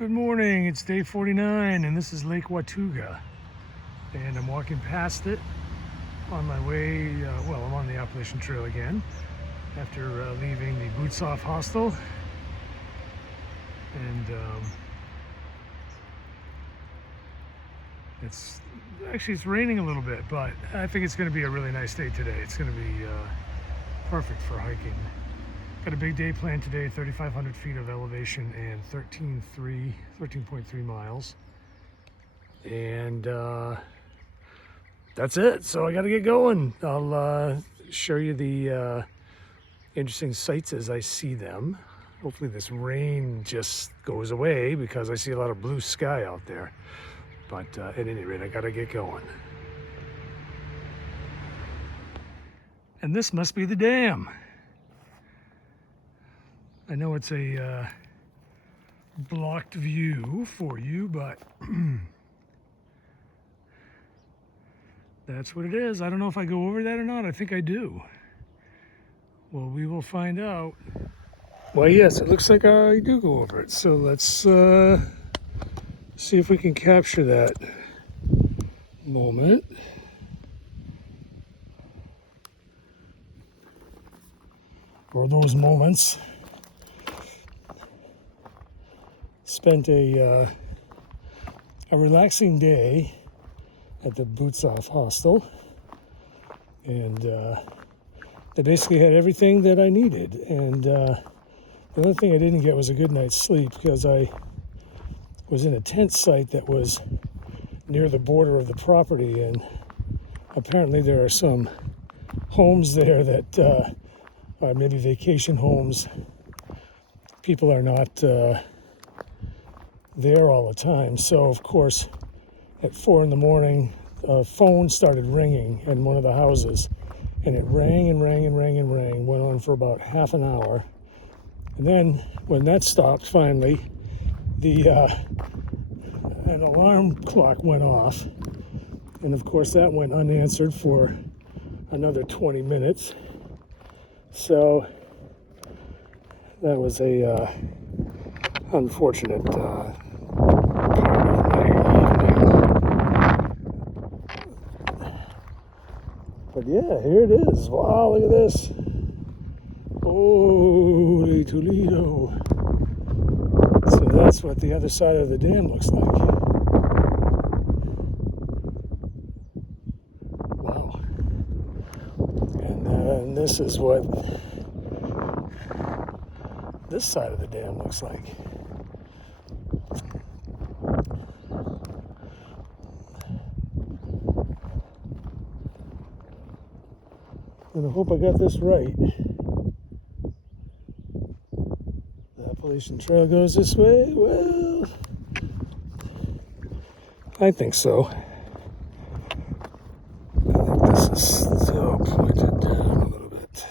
Good morning, it's day 49 and this is Lake Watuga, and I'm walking past it on my way, I'm on the Appalachian Trail again after leaving the Boots Off Hostel, and it's raining a little bit, but I think it's going to be a really nice day today. It's going to be perfect for hiking. Got a big day planned today, 3,500 feet of elevation and 13.3 miles. And that's it. So I got to get going. I'll show you the interesting sights as I see them. Hopefully this rain just goes away because I see a lot of blue sky out there. But at any rate, I got to get going. And this must be the dam. I know it's a blocked view for you, but that's what it is. I don't know if I go over that or not. I think I do. Well, we will find out. Well, yes, it looks like I do go over it. So let's see if we can capture that moment. Or those moments. Spent a relaxing day at the Boots Off Hostel, and they basically had everything that I needed. And the only thing I didn't get was a good night's sleep because I was in a tent site that was near the border of the property, and apparently there are some homes there that are maybe vacation homes. People are not there all the time. So of course at 4 in the morning a phone started ringing in one of the houses, and it rang and rang and rang and rang, went on for about half an hour, and then when that stopped finally, an alarm clock went off, and of course that went unanswered for another 20 minutes. So that was a unfortunate part of my evening. But yeah, here it is. Wow, look at this. Holy Toledo. So that's what the other side of the dam looks like. Wow. And this is what this side of the dam looks like. And I hope I got this right. The Appalachian Trail goes this way? Well, I think so. I think this is still pointed down a little bit.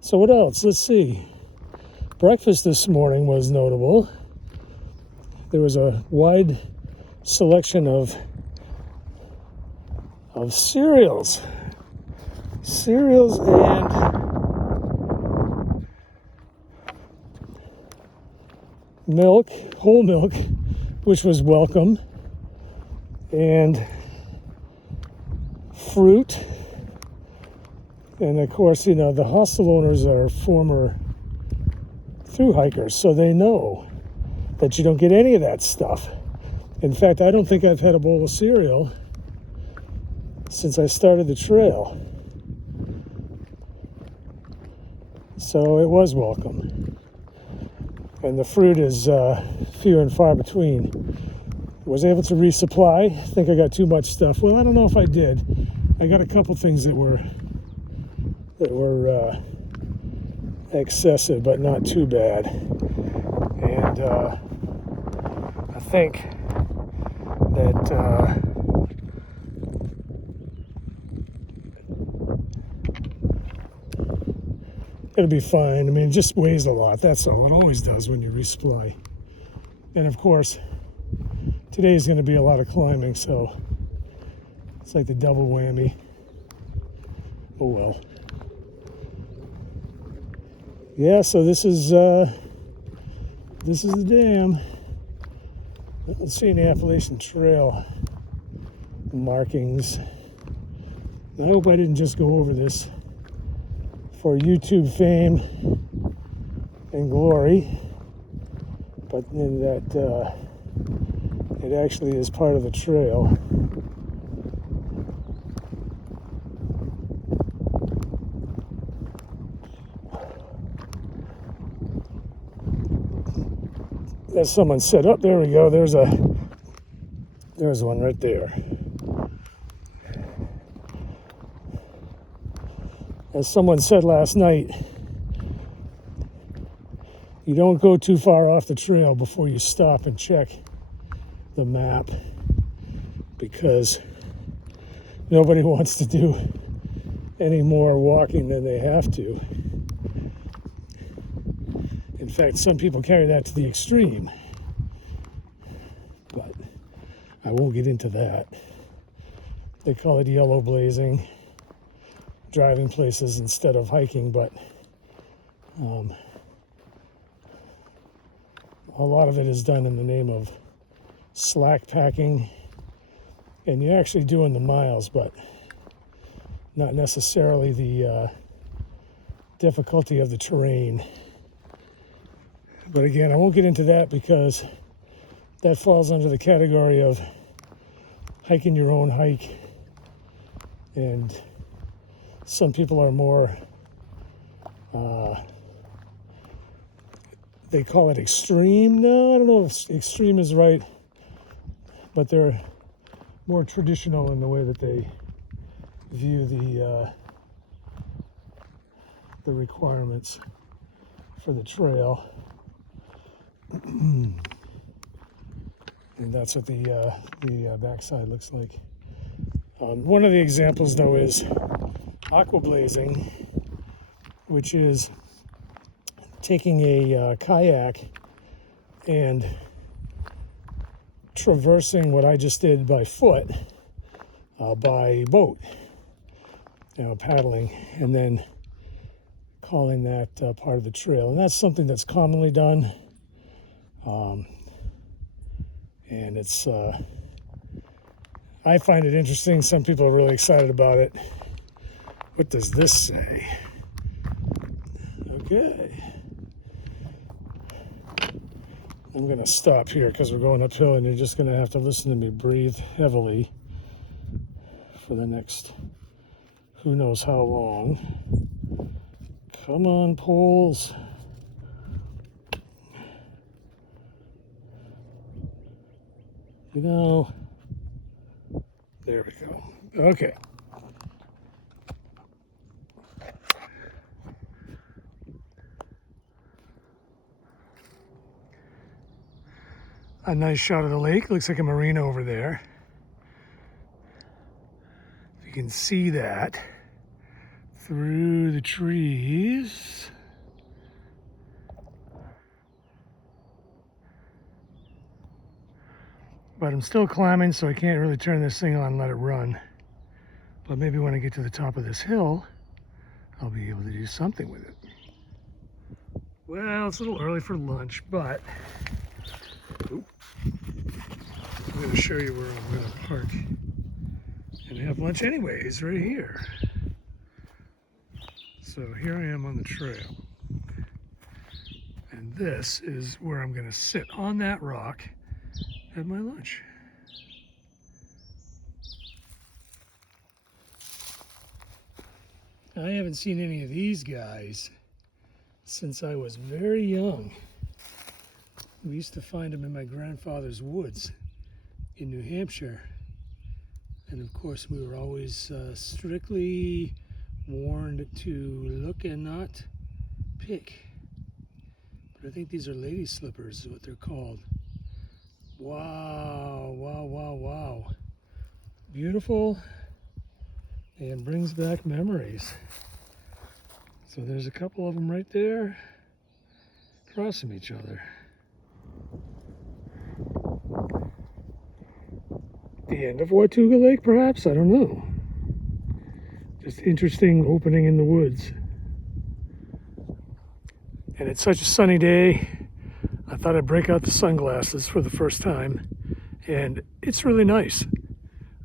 So what else? Let's see. Breakfast this morning was notable. There was a wide selection of cereals and milk, whole milk, which was welcome, and fruit. And of course, you know, the hostel owners are former thru hikers, so they know that you don't get any of that stuff. In fact, I don't think I've had a bowl of cereal since I started the trail. So it was welcome. And the fruit is few and far between. Was able to resupply. I think I got too much stuff. Well, I don't know if I did. I got a couple things that were excessive, but not too bad. And I think that it'll be fine. I mean, it just weighs a lot. That's all. It always does when you resupply. And of course, today is going to be a lot of climbing, so it's like the double whammy. Oh well. Yeah, so this is This is the dam. Let's see the Appalachian Trail markings. I hope I didn't just go over this for YouTube fame and glory, but then that it actually is part of the trail. As someone said, oh, there we go. There's one right there. As someone said last night, you don't go too far off the trail before you stop and check the map, because nobody wants to do any more walking than they have to. In fact, some people carry that to the extreme, but I won't get into that. They call it yellow blazing, driving places instead of hiking, but a lot of it is done in the name of slack packing, and you're actually doing the miles, but not necessarily the difficulty of the terrain. But again, I won't get into that because that falls under the category of hiking your own hike, and some people are more, they call it extreme. No, I don't know if extreme is right, but they're more traditional in the way that they view the requirements for the trail. And that's what the backside looks like. One of the examples, though, is aqua blazing, which is taking a kayak and traversing what I just did by foot, by boat, paddling, and then calling that part of the trail. And that's something that's commonly done. And it's, I find it interesting. Some people are really excited about it. What does this say? Okay. I'm going to stop here because we're going uphill, and you're just going to have to listen to me breathe heavily for the next who knows how long. Come on, poles. There we go. Okay. A nice shot of the lake. Looks like a marina over there. You can see that through the trees. But I'm still climbing, so I can't really turn this thing on and let it run. But maybe when I get to the top of this hill, I'll be able to do something with it. Well, it's a little early for lunch, but I'm going to show you where I'm going to park and have lunch anyways, right here. So here I am on the trail. And this is where I'm going to sit on that rock, have my lunch. I haven't seen any of these guys since I was very young. We used to find them in my grandfather's woods in New Hampshire. And of course, we were always strictly warned to look and not pick. But I think these are lady slippers is what they're called. Wow, wow, wow, wow. Beautiful and brings back memories. So there's a couple of them right there crossing each other. The end of Watauga Lake, perhaps? I don't know. Just interesting opening in the woods. And it's such a sunny day. I thought I'd break out the sunglasses for the first time, and it's really nice.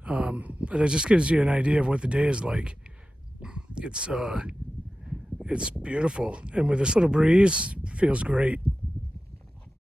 But it just gives you an idea of what the day is like. It's beautiful, and with this little breeze, feels great.